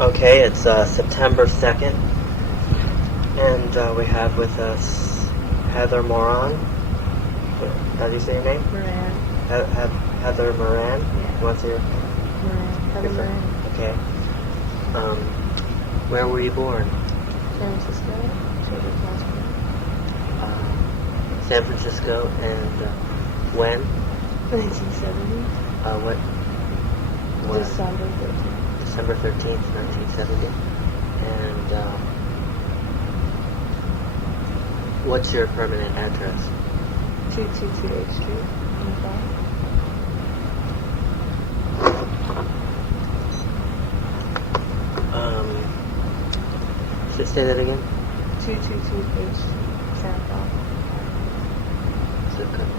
Okay, it's September 2nd, and we have with us Heather Moran. How do you say your name? Moran. Heather Moran? Yeah. What's your... Moran. Heather Moran. Okay. Where were you born? San Francisco. Children's Hospital. San Francisco, and when? 1970. What? December 13th. December 13th, 1970. And what's your permanent address? 222 8th Street. In the fall. Say that again? 222 8th Street. Santa Fe. Zip code.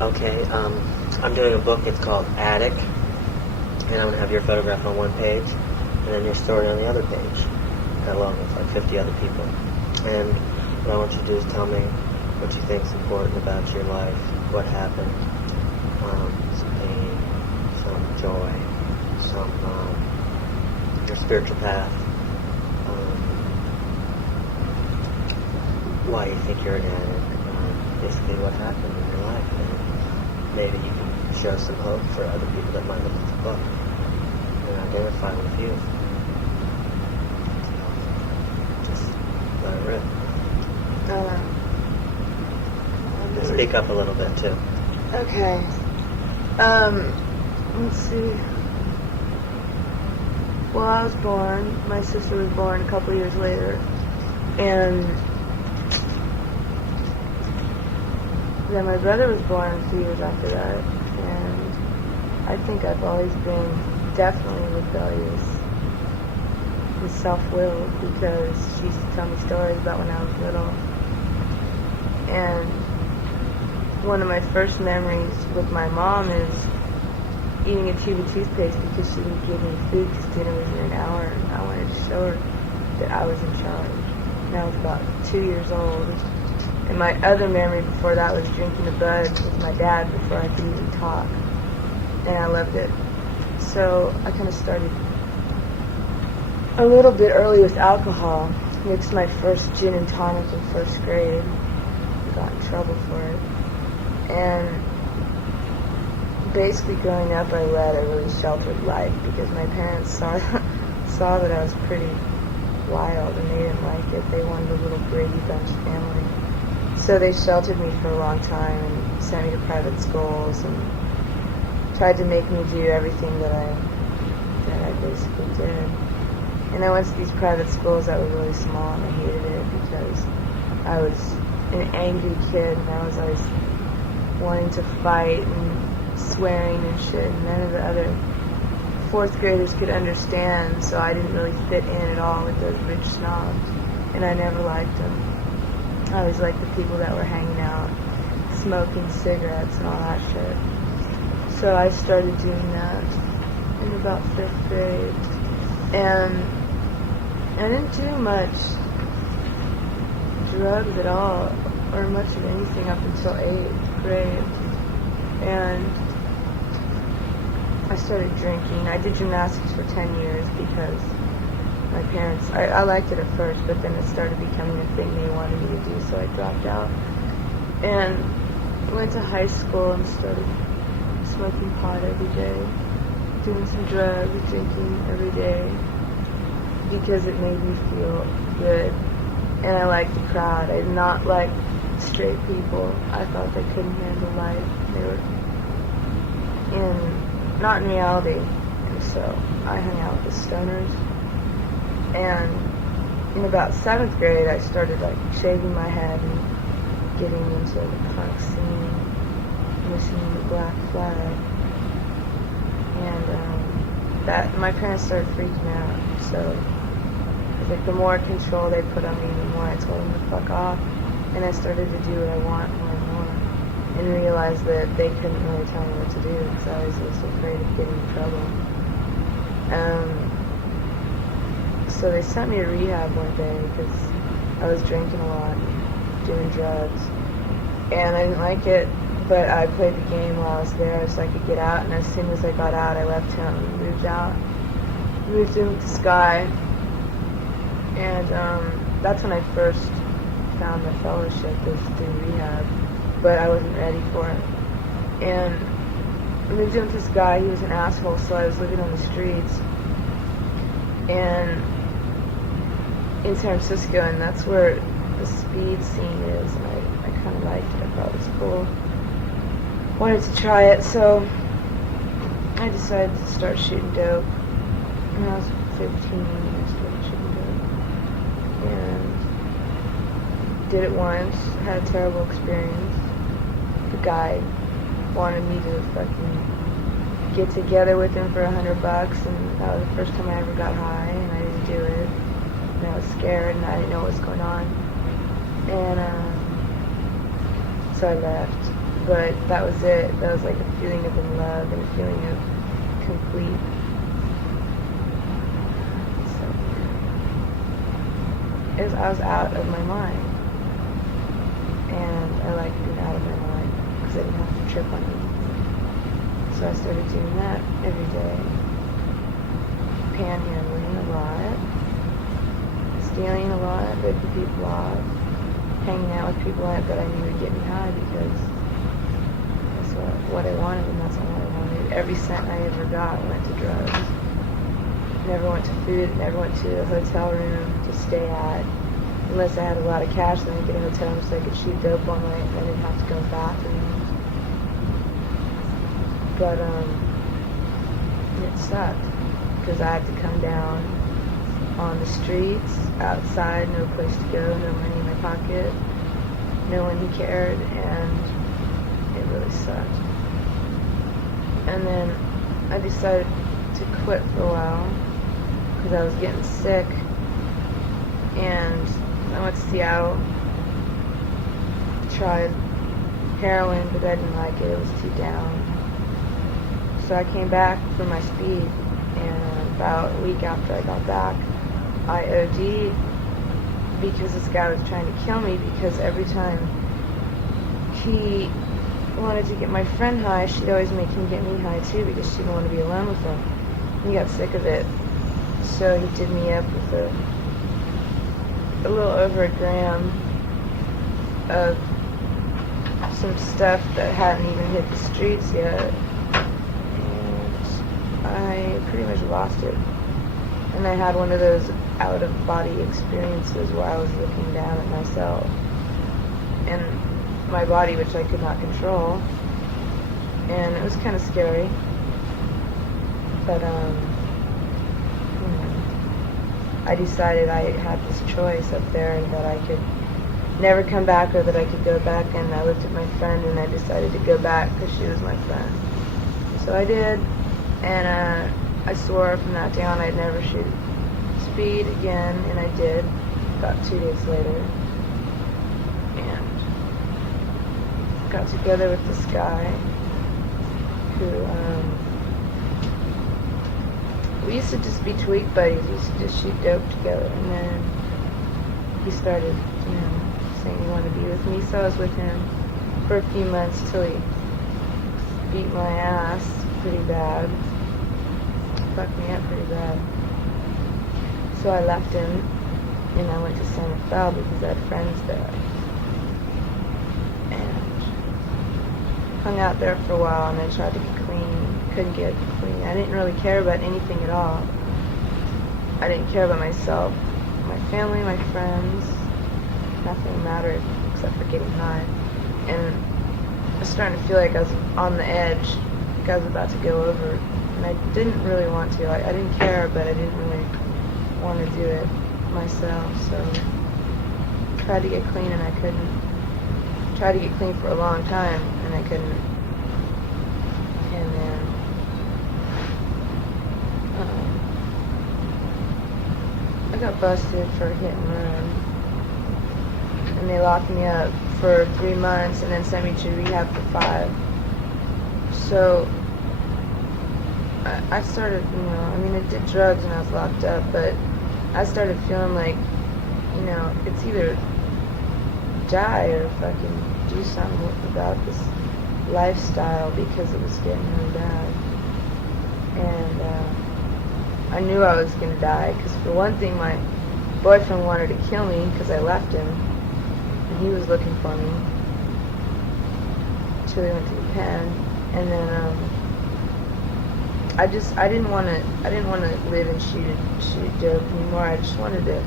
No, Okay, I'm doing a book. It's called Addict, and I'm going to have your photograph on one page, and then your story on the other page, along with like 50 other people. And what I want you to do is tell me what you think is important about your life, what happened, some pain, some joy, some your spiritual path, why you think you're an addict, basically what happened in your life, and maybe you can show some hope for other people that might look at the book and identify with you. Just let it rip. Speak up a little bit too. Okay. Let's see. Well, I was born. My sister was born a couple years later, and then my brother was born a few years after that. And I think I've always been definitely rebellious and self-willed, because she used to tell me stories about when I was little. And one of my first memories with my mom is eating a tube of toothpaste because she didn't give me food because dinner was in an hour, and I wanted to show her that I was in charge. And I was about 2 years old. And my other memory before that was drinking a bud with my dad before I could even talk. And I loved it. So I kind of started a little bit early with alcohol. Mixed my first gin and tonic in first grade. Got in trouble for it. And basically growing up, I led a really sheltered life because my parents saw that I was pretty wild, and they didn't like it. They wanted a little Brady Bunch family. So they sheltered me for a long time and sent me to private schools and tried to make me do everything that I basically did. And I went to these private schools that were really small, and I hated it because I was an angry kid, and I was always wanting to fight and swearing and shit, and none of the other fourth graders could understand, so I didn't really fit in at all with those rich snobs, and I never liked them. I always liked the people that were hanging out, smoking cigarettes and all that shit. So I started doing that in about 5th grade, and I didn't do much drugs at all, or much of anything up until 8th grade. And I started drinking. I did gymnastics for 10 years because my parents, I liked it at first, but then it started becoming a thing they wanted me to do, so I dropped out. And went to high school and started smoking pot every day, doing some drugs, drinking every day, because it made me feel good. And I liked the crowd. I did not like straight people. I thought they couldn't handle life. They were not in reality. And so I hung out with the stoners. And in about 7th grade, I started like shaving my head and getting into the punk scene, listening to Black Flag. And that my parents started freaking out. So like the more control they put on me, the more I told them to fuck off. And I started to do what I want more and more, and realized that they couldn't really tell me what to do because I was just afraid of getting in trouble. So they sent me to rehab one day because I was drinking a lot and doing drugs. And I didn't like it, but I played the game while I was there so I could get out. And as soon as I got out, I left home and moved out. moved in with this guy, and that's when I first found the fellowship, was through rehab, but I wasn't ready for it. And I moved in with this guy. He was an asshole, so I was living on the streets and in San Francisco, and that's where the speed scene is, and I kind of liked it. I thought it was cool. Wanted to try it, so I decided to start shooting dope. When I was 15, I started shooting dope. And did it once, had a terrible experience. The guy wanted me to fucking get together with him for $100, and that was the first time I ever got high, and I didn't do it. And I was scared, and I didn't know what was going on. And so I left. But that was it. That was like a feeling of in love and a feeling of complete. So I was out of my mind, and I liked being out of my mind because I didn't have to trip on anything. So I started doing that every day, panhandling a lot, stealing a lot, ripping people off, hanging out with people that I knew would get me high because that's what I wanted, and that's all I wanted. Every cent I ever got went to drugs. Never went to food, never went to a hotel room to stay at. Unless I had a lot of cash, then I'd get a hotel room so I could shoot dope all night and I didn't have to go to the bathroom. But it sucked because I had to come down on the streets, outside, no place to go, no money in my pocket, no one who cared, and it really sucked. And then I decided to quit for a while because I was getting sick, and I went to Seattle, tried heroin, but I didn't like it. It was too down. So I came back for my speed, and about a week after I got back, I OD'd because this guy was trying to kill me, because every time he wanted to get my friend high, she'd always make him get me high too because she didn't want to be alone with him. He got sick of it. So he did me up with a little over a gram of some stuff that hadn't even hit the streets yet. And I pretty much lost it. And I had one of those out-of-body experiences where I was looking down at myself and my body, which I could not control. And it was kind of scary. But, I decided I had this choice up there and that I could never come back or that I could go back, and I looked at my friend and I decided to go back because she was my friend. So I did, and I swore from that day on I'd never shoot speed again, and I did about 2 days later, and got together with this guy who, we used to just be tweak buddies. We used to just shoot dope together. And then he started, saying he wanted to be with me. So I was with him for a few months till he beat my ass pretty bad. Fucked me up pretty bad. So I left him and I went to Santa Fe because I had friends there. And hung out there for a while, and I tried to get clean. Couldn't get clean. I didn't really care about anything at all. I didn't care about myself, my family, my friends. Nothing mattered except for getting high. And I was starting to feel like I was on the edge, like I was about to go over. And I didn't really want to. I didn't care, but I didn't really want to do it myself. So I tried to get clean, and I couldn't. Tried to get clean for a long time, and I couldn't. And then I got busted for hit and run, and they locked me up for 3 months and then sent me to rehab for 5. So I started, I did drugs when I was locked up, but I started feeling like, it's either die or fucking do something about this lifestyle because it was getting really bad. And I knew I was going to die, because for one thing, my boyfriend wanted to kill me because I left him, and he was looking for me until he went to the pen. And then I didn't want to live and shoot a joke anymore. I just wanted to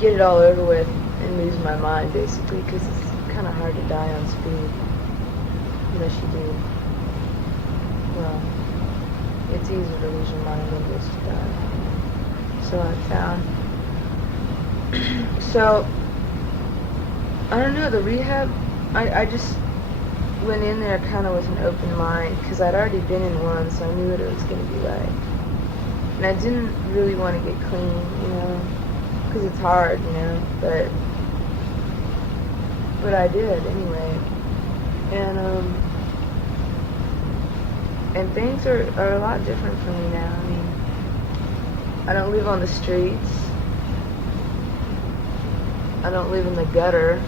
get it all over with and lose my mind, basically, because it's kind of hard to die on speed unless you do. Well, it's easier to lose your mind than it is to die. So I found. So I don't know, the rehab. I just went in there kind of with an open mind, because I'd already been in one, so I knew what it was going to be like. And I didn't really want to get clean, because it's hard, but I did anyway. And things are a lot different for me now. I mean, I don't live on the streets. I don't live in the gutter.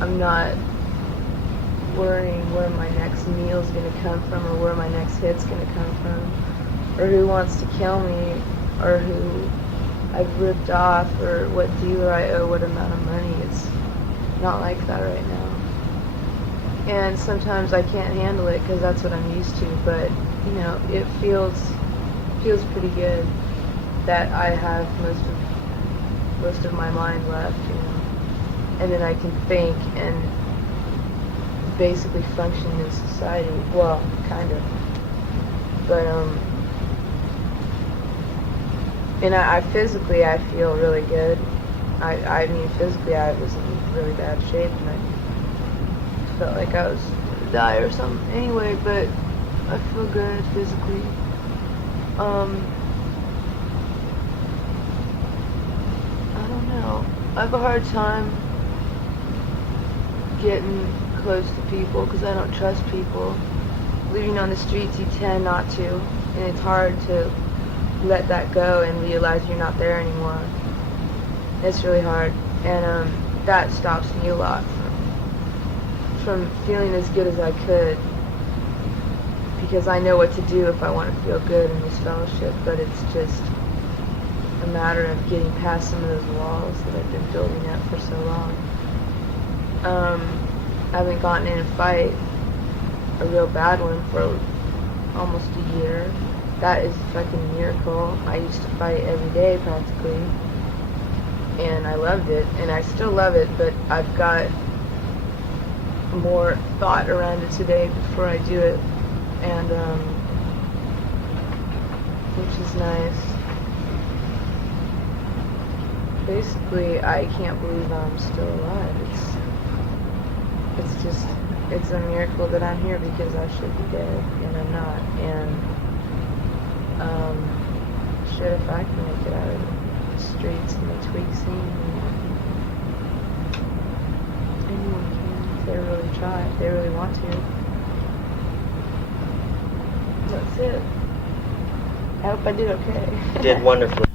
I'm not worrying where my next meal's going to come from, or where my next hit's going to come from, or who wants to kill me, or who I've ripped off, or what dealer I owe what amount of money. It's not like that right now. And sometimes I can't handle it because that's what I'm used to, but it feels pretty good that I have most of my mind left, and then I can think and basically function in society. Well, kind of. But and I physically I feel really good. I mean, physically I was in really bad shape, and I felt like I was gonna die or something anyway, but I feel good physically. I don't know. I have a hard time getting close to people because I don't trust people. Living on the streets, you tend not to, and it's hard to let that go and realize you're not there anymore. It's really hard, and that stops me a lot from feeling as good as I could, because I know what to do if I want to feel good in this fellowship, but it's just a matter of getting past some of those walls that I've been building up for so long. I haven't gotten in a fight, a real bad one, for almost a year. That is a fucking miracle. I used to fight every day practically, and I loved it, and I still love it, but I've got more thought around it today before I do it, and which is nice. Basically, I can't believe I'm still alive. It's a miracle that I'm here, because I should be dead, and I'm not. And shit, if I can make it out of the streets and the tweak scene, anyone can, if they really try, if they really want to. That's it. I hope I did okay. You did wonderfully.